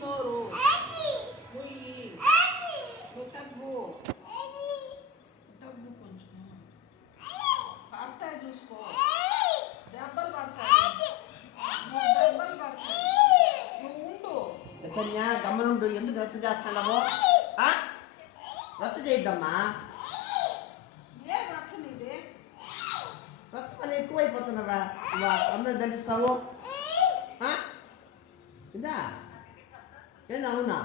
నోరు ముయ్యి నువ్వు తగ్గు తగ్గు కొంచెం పడతాయి చూసుకో దెబ్బలు పడతాయి దెబ్బలు పడతాయి నువ్వు ఉండు కన్యా గమనుండు ఎందుకు రచ్చ చేస్తున్నావు రచ్చ చేయొద్దమ్మా ఏం రచ్చనిది రచ్చ పని ఎక్కువైపోతున్నావా అందరు దండిస్తావు ఇందా ఏంది అవునా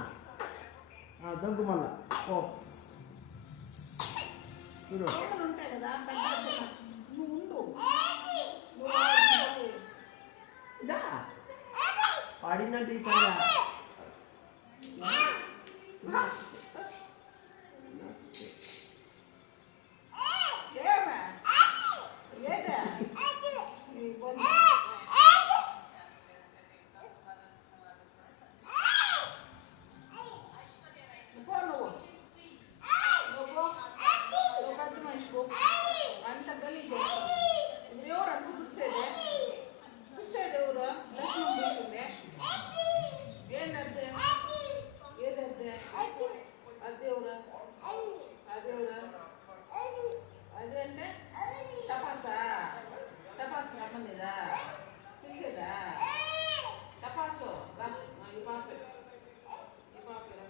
దగ్గు మళ్ళా ఓ చూడు ఉంటాయి కదా నువ్వు ఉండు ఇందా పాడిందంటే చాలా అంత గలీజ్ ఎవరు అంత తుడిసేది ఎవరు లక్ష్మణ్ చూసిందే ఏంటంటే ఏదంటే అదేవురా అదేవురా అదే అంటే టపాసా రమ్మనిదా పిలిచేదా